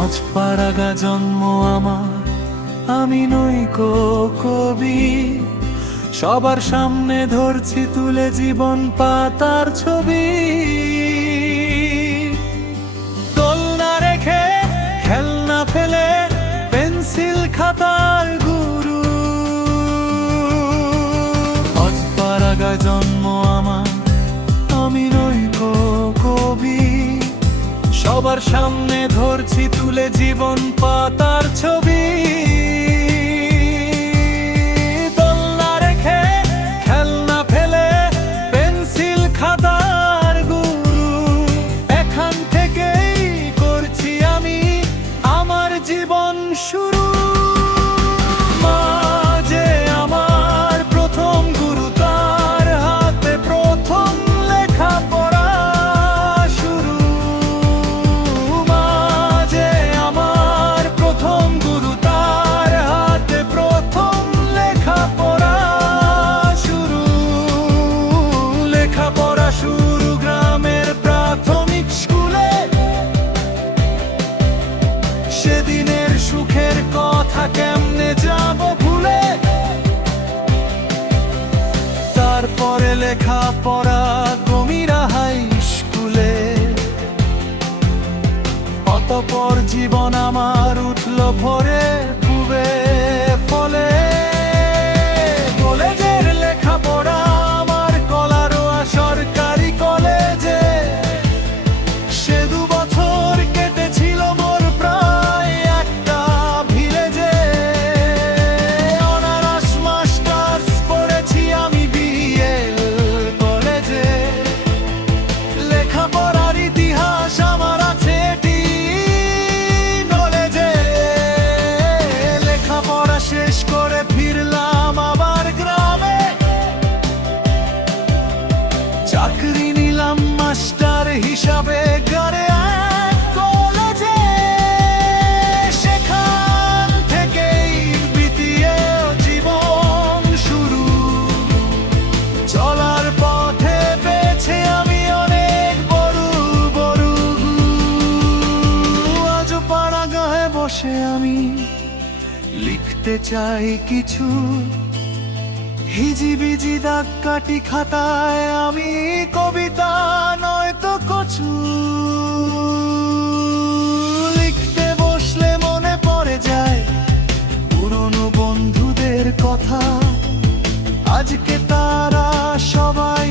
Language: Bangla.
অজপাড়াগা জন্ম আমার, আমি নই কবি। সবার সামনে ধরছি তুলে জীবন পাতার ছবি। দোলনা রেখে খেলনা ফেলে পেন্সিল খাতার গুরু। অজপাড়াগা জন্ম আমার, আমি নই কবি। সবার সামনে ধরছি তুলে জীবন পাতার ছবি। দোলনা রেখে খেলনা ফেলে পেন্সিল খাতার গুরু। এখান থেকেই করছি আমি আমার জীবন শুরু। মা যে আমার প্রথম গুরু, তার হাতে প্রথম লেখাপড়া শুরু। মা যে আমার প্রথম গুরু, তার হাতে প্রথম লেখাপড়া শুরু। লেখাপড়া শুরু গ্রামের প্রাথমিক স্কুলে। সেদিনের সুখের কথা কেমনে যাব ভুলে। তারপরে লেখাপড়া গমিরা হাই স্কুলে। অতঃপর জীবন আমার উঠল ভরে খুবে ফলে। কলেজের লেখাপড়া আমার কলারোয়া সরকারি কলেজে। সে 2 বছর কেটেছিল মোর প্রায় একটা ভিলেজে। অনার্স মাস্টার্স পড়েছি আমি বিএল কলেজে। লেখাপড়ার ইতিহাস আমার আছে এটি নলেজে। লেখাপড়া শেষ করে ফিরলাম আবার গ্রামে। চাকরি নিলাম মাস্টার হিসাবে গারে এক কলেজে। সেখান থেকেই বিতিয়ে জীবন শুরু। চলার পথে পেয়েছি আমি অনেক বড় বড় গুরু। আজ পাড়াগাঁয়ে বসে আমি লিখতে চাই কিছু। হিজিবিজি দাগ কাটি খাতায় আমি, কবিতা নয়তো কচু। লিখতে বসলে মনে পড়ে যায় পুরনো বন্ধুদের কথা। আজকে তারা সবাই